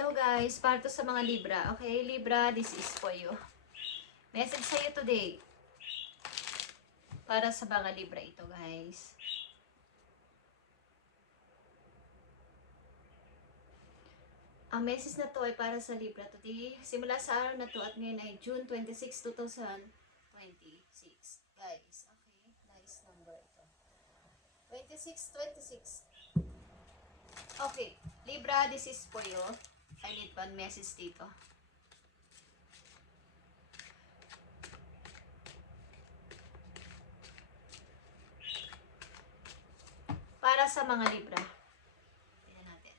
Hello guys, para to sa mga Libra. Okay, Libra, this is for you. Message sa'yo today. Para sa mga Libra ito guys. Ang message na to ay para sa Libra today. Simula sa araw na to at ngayon ay June 26, 2026. Guys, okay, nice number ito. 26. Okay, Libra, this is for you. I need one message dito. Para sa mga Libra. Tingnan natin.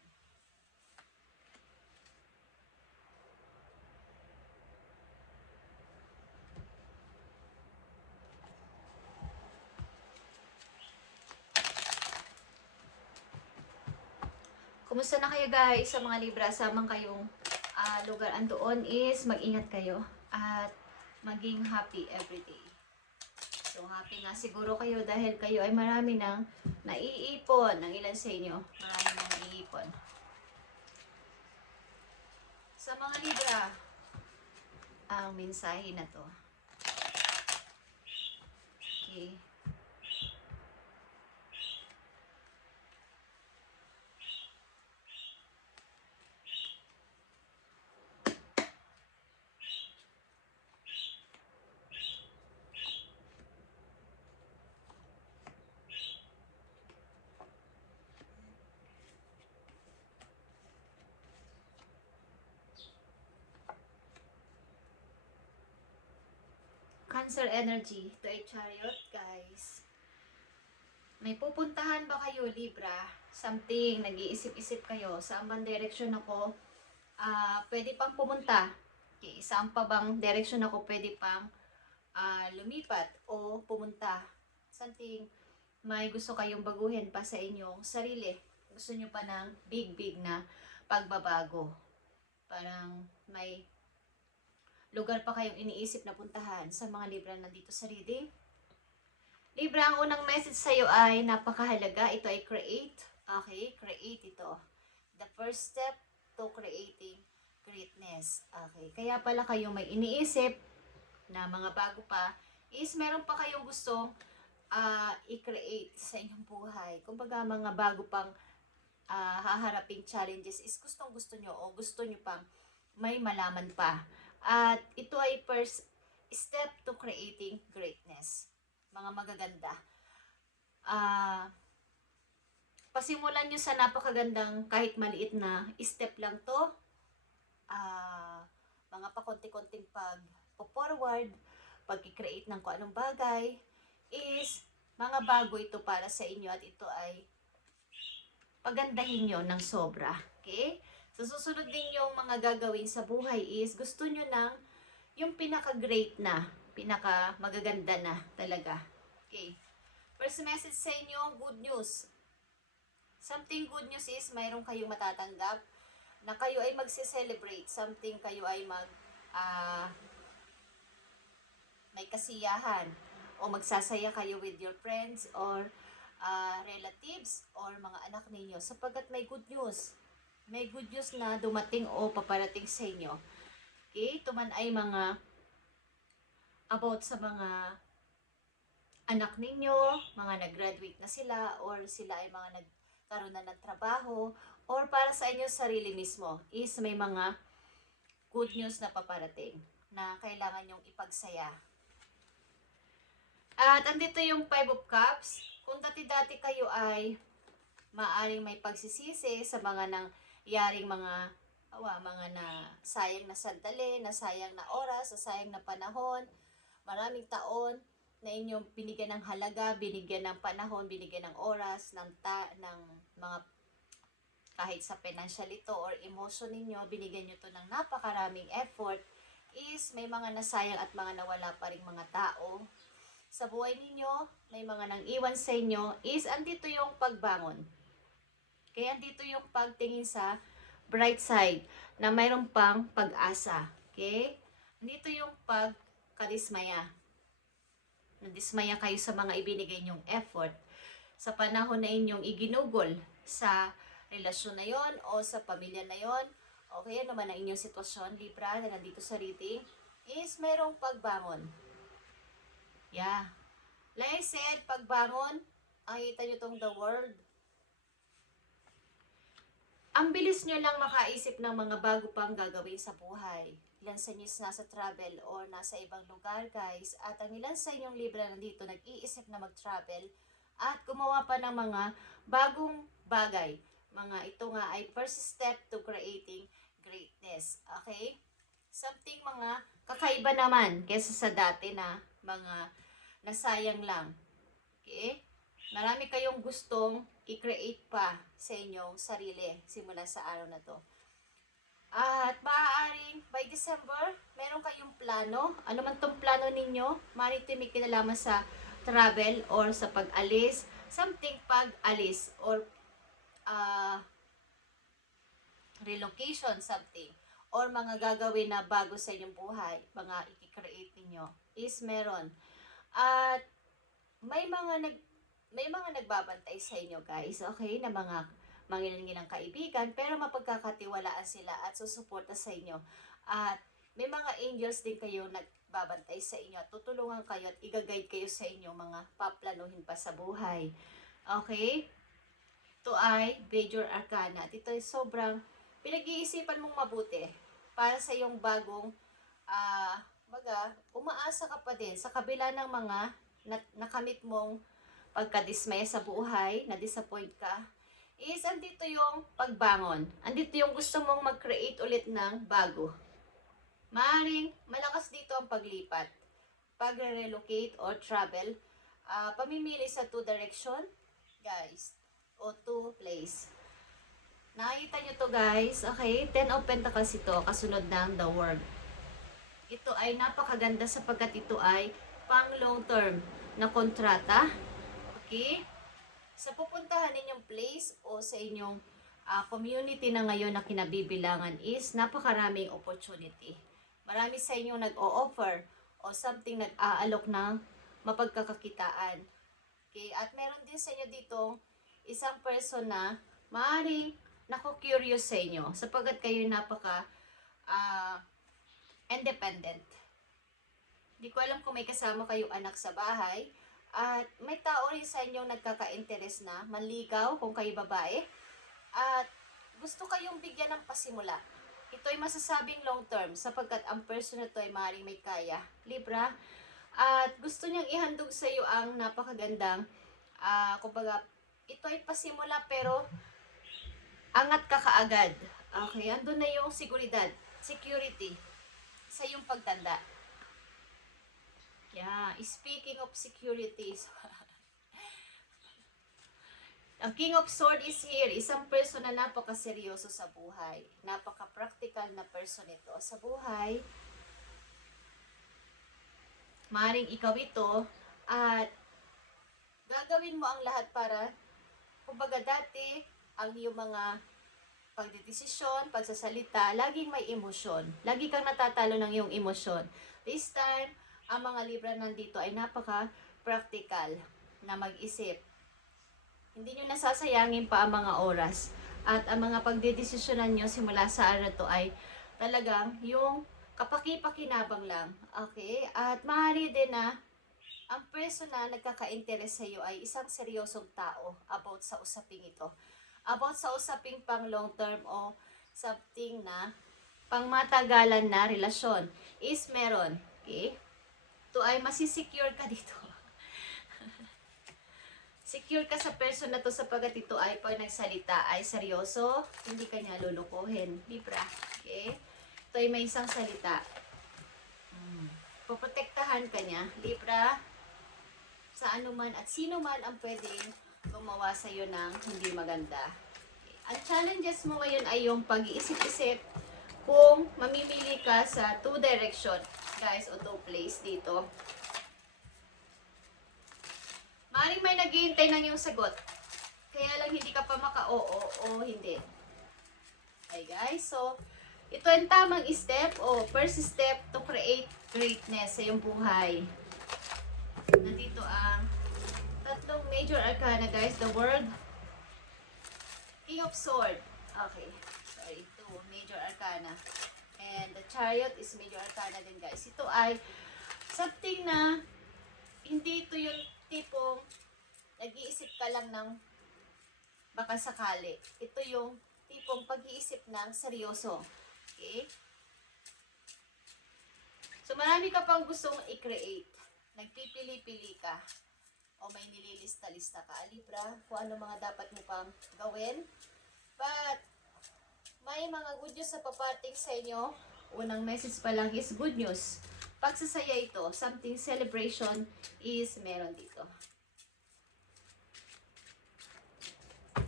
Kumusta na kayo guys sa mga Libra? Samang kayong lugar andoon is mag-ingat kayo at maging happy everyday. So happy nga siguro kayo dahil kayo ay marami nang naiipon. Ang ilan sa inyo, marami nang naiipon. Sa mga Libra, ang mensahe na to. Okay. Cancer energy to a chariot, guys. May pupuntahan ba kayo, Libra? Something, nag-iisip-isip kayo. Saan bang direction ako pwede pang pumunta? Okay, saan pa bang direction ako pwede pang lumipat o pumunta? Something, may gusto kayong baguhin pa sa inyong sarili. Gusto nyo pa ng big na pagbabago. Parang may lugar pa kayong iniisip na puntahan sa mga Libra nandito sa reading. Libra, ang unang message sa iyo ay napakahalaga. Ito ay create. Okay, create ito. The first step to creating greatness. Okay, kaya pala kayo may iniisip na mga bago pa is meron pa kayong gustong i-create sa inyong buhay. Kumbaga mga bago pang haharaping challenges is gustong gusto nyo o gusto nyo pang may malaman pa. At ito ay first step to creating greatness. Mga magaganda. Pasimulan nyo sa napakagandang kahit maliit na step lang to. Mga pakonti-konting pag-forward, pag-create ng kung anong bagay is mga bago ito para sa inyo at ito ay pagandahin nyo ng sobra. Okay? Sa susunod din yung mga gagawin sa buhay is gusto nyo ng yung pinaka-great na, pinaka-magaganda na talaga. Okay. First message sa inyo, good news. Something good news is mayroon kayong matatanggap na kayo ay magse-celebrate. Something kayo ay may kasiyahan o magsasaya kayo with your friends or relatives or mga anak ninyo sapagkat may good news. May good news na dumating o paparating sa inyo. Okay? Ito man ay mga about sa mga anak ninyo, mga nag-graduate na sila, or sila ay mga nagkaroon na ng trabaho, or para sa inyo sarili mismo, is may mga good news na paparating na kailangan nyong ipagsaya. At andito yung 5 of Cups. Kung dati-dati kayo ay maaring may pagsisisi sa mga nangyaring mga sayang na sandali, na sayang na oras, na sayang na panahon, maraming taon na inyong binigyan ng halaga, binigyan ng panahon, binigyan ng oras, ng mga kahit sa financial ito or emotion ninyo, binigyan nyo to ng napakaraming effort, is may mga nasayang at mga nawala pa ring mga tao sa buhay ninyo, may mga nang iwan sa inyo, is andito yung pagbangon. Kaya andito yung pagtingin sa bright side na mayroon pang pag-asa. Okay? Andito yung pagkadismaya. Nadismaya kayo sa mga ibinigay nyong effort sa panahon na inyong iginugol sa relasyon na yon o sa pamilya na yon Okay, ano man ang inyong sitwasyon, Libra, na nandito sa reading, is mayroong pagbangon. Yeah. Like I said, pagbangon, nakita nyo tong the world. Ang bilis nyo lang makaisip ng mga bago pang gagawin sa buhay. Ilan sa inyo is nasa travel or nasa ibang lugar, guys. At ang ilan sa inyong Libra nandito, nag-iisip na mag-travel at gumawa pa ng mga bagong bagay. Mga ito nga ay first step to creating greatness. Okay? Something mga kakaiba naman kesa sa dati na mga nasayang lang. Okay? Marami kayong gustong i-create pa sa inyong sarili simula sa araw na to. At maaaring by December, meron kayong plano. Ano man tong plano ninyo, maaaring ito may kinalaman sa travel or sa pag-alis. Something pag-alis or relocation, something. Or mga gagawin na bago sa inyong buhay, mga i-create ninyo, is meron. At may mga nagbabantay sa inyo, guys, okay, na mga mangilang kaibigan, pero mapagkakatiwalaan sila at susuporta sa inyo. At may mga angels din kayo nagbabantay sa inyo at tutulungan kayo at i-guide kayo sa inyo mga paplanuhin pa sa buhay. Okay? Ito ay Major Arcana. At ito ay sobrang pinag-iisipan mong mabuti para sa iyong bagong umaasa ka pa din sa kabila ng mga nakamit mong pagkadismaya sa buhay, na-disappoint ka, is andito yung pagbangon. Andito yung gusto mong mag-create ulit ng bago. Maaring malakas dito ang paglipat, pag-relocate or travel, pamimili sa two direction, guys, o two place. Nakita nyo to, guys, okay? 10 of Pentacles ito, kasunod ng the World. Ito ay napakaganda sapagkat ito ay pang long term na kontrata. Okay? Sa pupuntahan ninyong place o sa inyong community na ngayon na kinabibilangan is napakaraming opportunity. Marami sa inyong nag-o-offer o something nag-aalok ng mapagkakakitaan. Okay? At meron din sa inyo ditong isang person na maaaring naku-curious sa inyo sapagkat kayo napaka independent. Hindi ko alam kung may kasama kayong anak sa bahay. At may tao rin sa inyong nagkaka-interest na manligaw kung kayo babae. At gusto kayong bigyan ng pasimula. Ito ay masasabing long term sapagkat ang person na ito ay maaaring may kaya. Libra. At gusto niyang ihandog sa iyo ang napakagandang kumbaga, ito ay pasimula pero angat ka kaagad. Okay, andun na yung seguridad, security sa iyong pagtanda. Yeah, speaking of securities, ang King of Swords is here. Isang person na napakaseryoso sa buhay. Napaka-practical na person ito sa buhay. Maring ikaw ito at gagawin mo ang lahat para, kumbaga dati, ang iyong mga pagdedesisyon, pagsasalita, laging may emosyon. Lagi kang natatalo ng iyong emosyon. This time, ang mga Libra nandito ay napaka-practical na mag-isip. Hindi nyo nasasayangin pa ang mga oras. At ang mga pagdedesisyonan nyo simula sa araw na to ay talagang yung kapaki-pakinabang lang. Okay? At maaari din na ang person na nagkaka-interest sa iyo ay isang seryosong tao about sa usaping ito. About sa usaping pang long term o something na pang matagalan na relasyon is meron. Okay? Ito ay masisecure ka dito. Secure ka sa person na to sapagkat ito ay pag nagsalita ay seryoso, hindi ka niya lulukuhin. Libra. Okay? Ito ay may isang salita. Poprotektahan ka niya. Libra. Sa ano man at sino man ang pwedeng gumawa sa iyo ng hindi maganda. Okay. Ang challenges mo ngayon ay yung pag-iisip-isip kung mamimili ka sa two direction, guys, o two place dito. Maaaring may naghihintay ng iyong sagot. Kaya lang hindi ka pa maka-oo o hindi. Okay, guys. So, ito ang tamang step o first step to create greatness sa iyong buhay. Nandito ang tatlong major arcana, guys. The World, King of Swords, Okay. Sorry, 2, Major Arcana. And the Chariot is Major Arcana din, guys. Ito ay something na hindi ito yung tipong nag-iisip ka lang ng baka sakali. Ito yung tipong pag-iisip ng seryoso. Okay? So, marami ka pang gustong i-create. Nagpipili-pili ka. O may nililista-lista ka. Libra, kung ano mga dapat mo pang gawin. But, may mga good news sa papating sa inyo. Unang message pa lang is good news. Pagsasaya ito, something celebration is meron dito.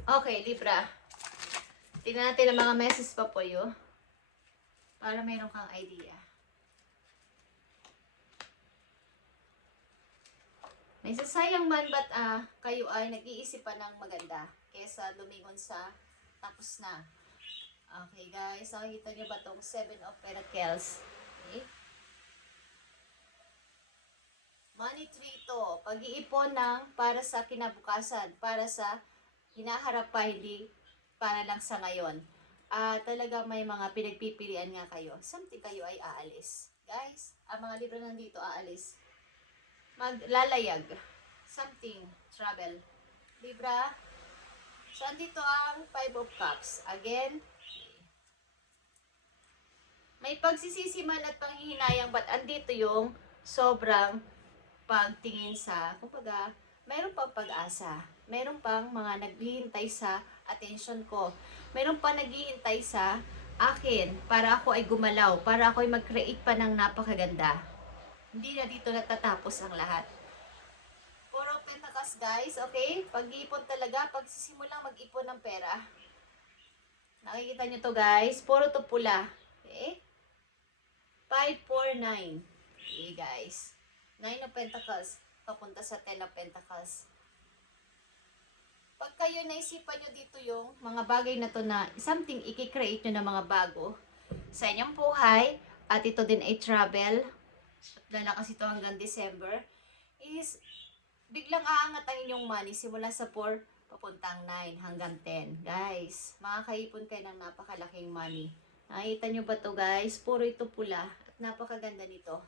Okay, Libra. Tingnan natin ang mga message pa po yun. Para meron kang idea. May sasayang man ba't kayo ay nag-iisip pa ng maganda kesa lumingon sa tapos na. Okay guys, nakikita nyo ba itong 7 of Pentacles? Okay. Money tree to. Pag-iipon ng para sa kinabukasan, para sa hinaharap pa, hindi para lang sa ngayon. Talaga may mga pinagpipilian nga kayo. Something kayo ay aalis. Guys, ang mga libro nandito aalis. Maglalayag. Something. Travel. Libra. So, andito ang 5 of Cups. Again, may pagsisisi man at panghihinayang ba't andito yung sobrang pagtingin sa, kumbaga, mayroon pang pag-asa. Mayroon pang mga naghihintay sa attention ko. Mayroon pang naghihintay sa akin para ako ay gumalaw, para ako ay mag-create pa ng napakaganda. Hindi na dito natatapos ang lahat. Puro Pentacles guys, okay? Pag-iipon talaga, pagsisimulang mag-ipon ng pera. Nakikita nyo to guys, puro to pula. Okay? 5, 4, 9. Okay guys. 9 of Pentacles, papunta sa 10 of Pentacles. Pag kayo naisipan nyo dito yung mga bagay na to na something i-create nyo na mga bago sa inyong buhay, at ito din ay travel, lalakas ito hanggang December, is biglang aangat ang inyong money simula sa 4 papuntang 9 hanggang 10. Guys, makakaipon kayo ng napakalaking money. Nakita nyo ba to guys? Puro ito pula at napakaganda nito.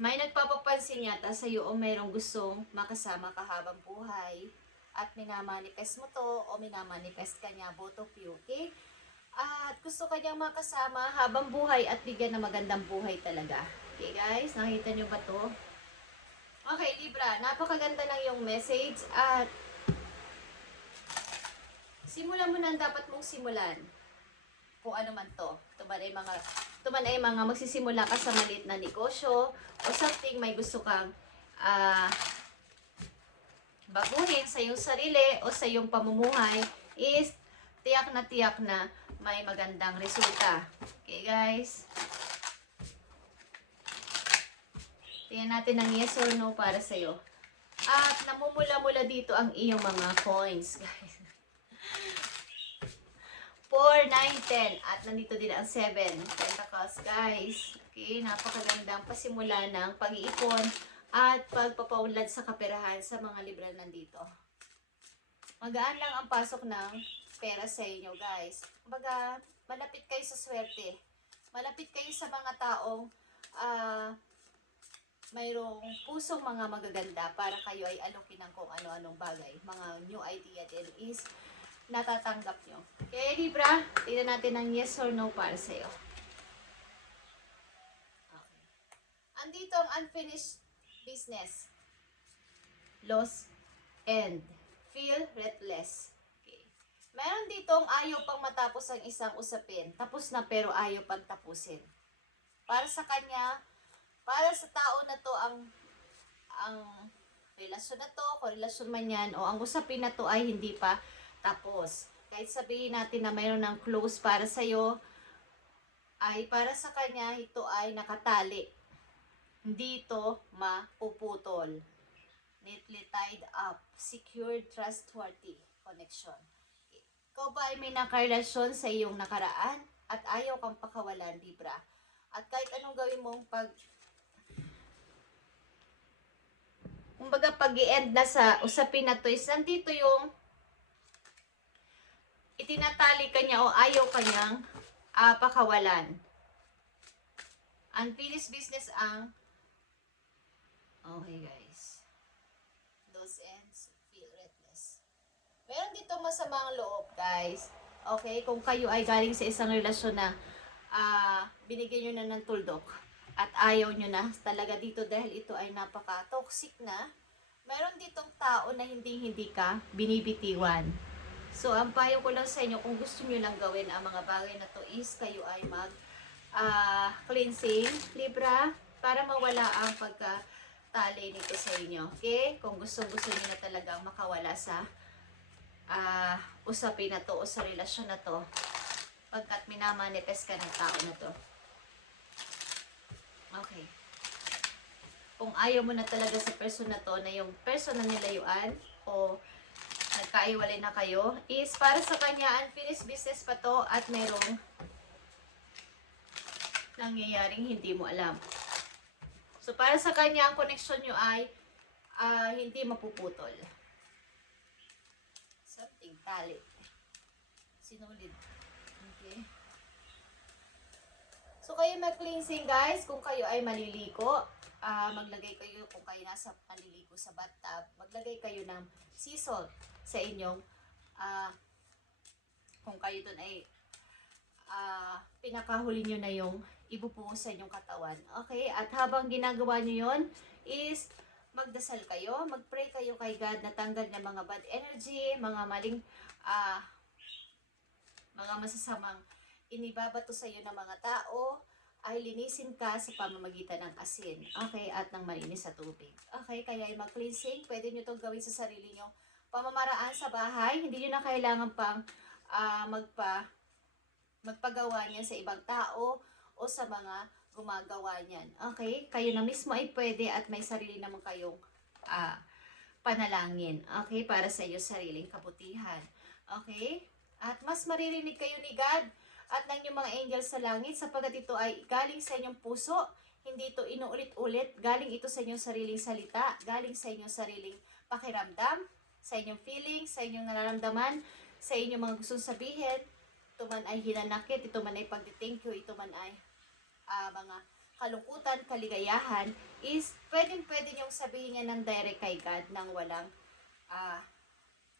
May nagpapapansin yata sa iyo o mayroong gustong makasama ka habang buhay at minamanifest mo to o minamanifest ka niya, both of you, okay? At gusto ka niyang makasama habang buhay at bigyan ng magandang buhay talaga. Okay guys, nakita niyo ba to? Okay Libra, napakaganda ng iyong message at simulan mo na ang dapat mong simulan. Kung ano man to. Ito man ay mga magsisimula ka sa maliit na negosyo o something may gusto kang baguhin sa iyong sarili o sa iyong pamumuhay is tiyak na may magandang resulta. Okay guys? Tingnan natin ang yes or no para sa iyo. At namumula-mula dito ang iyong mga coins, guys. 4, 9, 10. At nandito din ang 7 Pentacles, guys. Okay, napakagandang pasimula ng pag-iipon at pagpapaunlad sa kaperahan sa mga Libra nandito. Magaan lang ang pasok ng pera sa inyo, guys. Kumbaga, malapit kayo sa swerte. Malapit kayo sa mga taong mayroong pusong mga magaganda para kayo ay alokin ng kung ano-anong bagay. Mga new idea din is natatanggap nyo. Okay, Libra, tignan natin ang yes or no para sa'yo. Okay. Andito ang unfinished business. Loss and feel restless. Okay. Meron ditong ayaw pang matapos ang isang usapin. Tapos na pero ayaw pang tapusin. Para sa kanya, para sa tao na to ang relasyon na to, korelasyon man yan, o ang usapin na to ay hindi pa tapos. Kahit sabihin natin na mayroon ng close para sa'yo, ay para sa kanya, ito ay nakatali. Hindi ito mapuputol. Neatly tied up. Secured, trustworthy connection. Ikaw ba ay may nakarelasyon sa iyong nakaraan at ayaw kang pakawalan, Libra? At kahit anong gawin mong kumbaga pag-i-end na sa usapin na to is nandito yung itinatali ka niya o ayaw kanyang pakawalan. Unfinished business ang okay guys. Those ends feel restless. Meron dito masamang loob guys. Okay, kung kayo ay galing sa isang relasyon na binigyan nyo na ng tuldok at ayaw nyo na talaga dito dahil ito ay napaka-toxic na, meron ditong tao na hindi ka binibitiwan. So, ang payo ko lang sa inyo, kung gusto nyo lang gawin ang mga bagay na to is kayo ay cleansing, Libra, para mawala ang pagkatali nito sa inyo. Okay? Kung gusto nyo na talagang makawala sa usapin na to o sa relasyon na to, pagkat minamanifest ka ng tao na to. Okay. Kung ayaw mo na talaga sa person na to, na yung person na nilayuan o nagkaiwalay na kayo, is para sa kanya unfinished business pa to at merong nangyayaring hindi mo alam. So para sa kanya ang connection nyo ay hindi mapuputol. Something tali. Sinulid. Okay. So kayo mag-cleansing guys, kung kayo ay maliliko, maglagay kayo, kung kayo nasa naliligo sa bathtub, maglagay kayo ng sea salt sa inyong kung kayo dun ay pinakahuli nyo na yung ibubuhos sa inyong katawan. Okay? At habang ginagawa nyo yon is magdasal kayo, magpray kayo kay God na tanggal na mga bad energy, mga maling mga masasamang inibabato sa iyo ng mga tao, ay linisin ka sa pamamagitan ng asin, okay, at ng malinis sa tubig. Okay, kaya ay mag-cleansing, pwede nyo itong gawin sa sarili nyo pamamaraan sa bahay, hindi nyo na kailangan pang magpagawa niyan sa ibang tao o sa mga gumagawa niyan. Okay, kayo na mismo ay pwede at may sarili naman kayong panalangin, okay, para sa iyo sariling kabutihan. Okay, at mas maririnig kayo ni God at ng inyong mga angels sa langit sapagkat ito ay galing sa inyong puso, hindi ito inuulit-ulit, galing ito sa inyong sariling salita, galing sa inyong sariling pakiramdam, sa inyong feelings, sa inyong nararamdaman, sa inyong mga gustong sabihin. Ito man ay hinanakit, ito man ay pagdi-thank you, ito man ay mga kalungkutan, kaligayahan, is pwede niyong sabihin niya ng direct kay God nang walang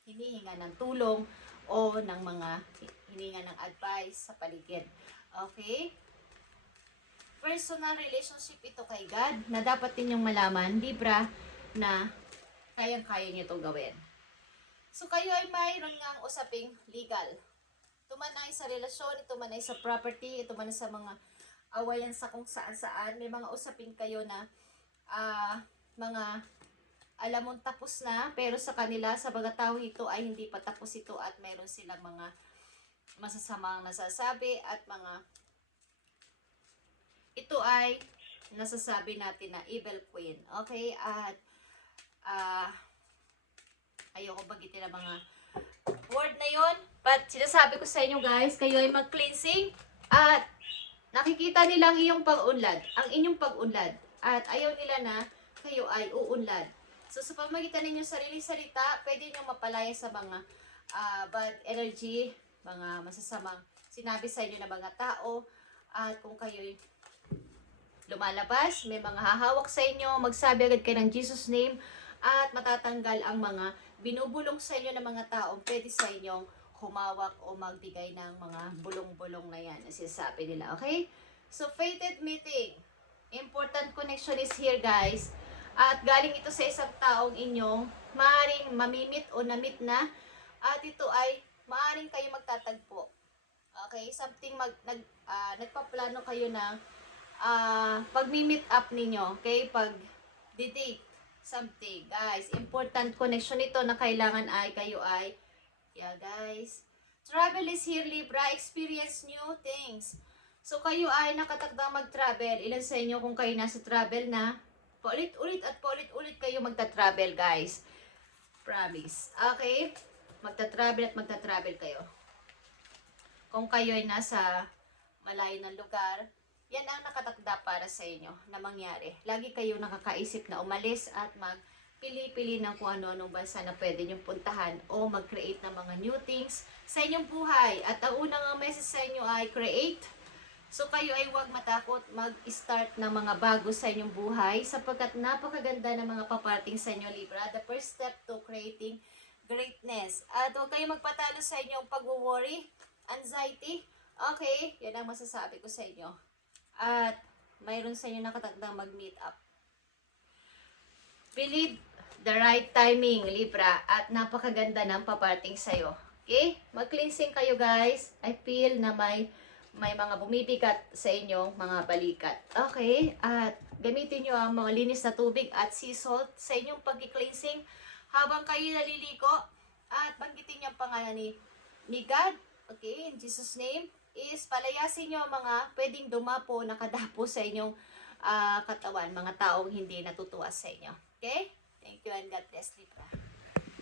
hinihinga ng tulong o ng mga hininga ng advice sa paligid. Okay? Personal relationship ito kay God na dapat ninyong malaman, Libra, na kayang-kaya niyo itong gawin. So kayo ay mayroon nga ang usaping legal. Ito man ay sa relasyon, ito man ay sa property, ito man ay sa mga awayan sa kung saan-saan. May mga usapin kayo na mga alam mong tapos na, pero sa kanila, sa mga tao ito ay hindi pa tapos ito at mayroon silang mga masasamang nasasabi at mga ito ay nasasabi natin na evil queen. Okay? At ayoko bagitin ang mga word na yon, but sinasabi ko sa inyo guys, kayo ay mag-cleansing at nakikita nilang iyong pag-unlad, ang inyong pag-unlad, at ayaw nila na kayo ay uunlad. So sa pamagitan ninyong sarili salita, pwede nyo mapalaya sa mga bad energy, mga masasamang sinabi sa inyo ng mga tao, at kung kayo'y lumalabas, may mga hahawak sa inyo, magsabi agad kayo ng Jesus name, at matatanggal ang mga binubulong sa inyo ng mga tao, pwede sa inyong humawak o magbigay ng mga bulong-bulong na yan, na sinasabi nila, okay? So, fated meeting. Important connection is here, guys. At galing ito sa isang taong inyong maaaring mamimit o namit na, at ito ay maaaring kayo magtatagpo. Okay? Something nagpaplano kayo ng pag-meet up ninyo. Okay? Pag-date something. Guys, important connection ito na kailangan ay kayo ay guys. Travel is here, Libra. Experience new things. So, kayo ay nakatakdang mag-travel. Ilan sa inyo kung kayo nasa travel na? Paulit-ulit at paulit-ulit kayo magta-travel, guys. Promise. Okay? Magta-travel at magta-travel kayo. Kung kayo ay nasa malayo ng lugar, yan ang nakatakda para sa inyo na mangyari. Lagi kayo nakakaisip na umalis at pili-pili ng kung ano-anong bansa na pwede nyong puntahan o mag-create ng mga new things sa inyong buhay. At ang unang message sa inyo ay create. So kayo ay huwag matakot mag-start ng mga bago sa inyong buhay sapagkat napakaganda ng mga paparating sa inyo, Libra. The first step to creating greatness. At huwag kayong magpatalo sa inyong pag-worry, anxiety. Okay, yan ang masasabi ko sa inyo. At mayroon sa inyo nakatagdang mag-meet up. Believe the right timing, Libra, at napakaganda ng paparating sa'yo. Okay? Mag-cleansing kayo, guys. I feel na may mga bumibigat sa inyong mga balikat. Okay? At gamitin nyo ang mga linis na tubig at sea salt sa inyong pag-cleansing habang kayo naliligo. At banggitin nyo ang pangalan ni God. Okay? In Jesus' name. Is palayasin nyo ang mga pwedeng dumapo, nakadapo sa inyong katawan. Mga taong hindi natutuwa sa inyo. Okay? Thank you and God bless, Libra.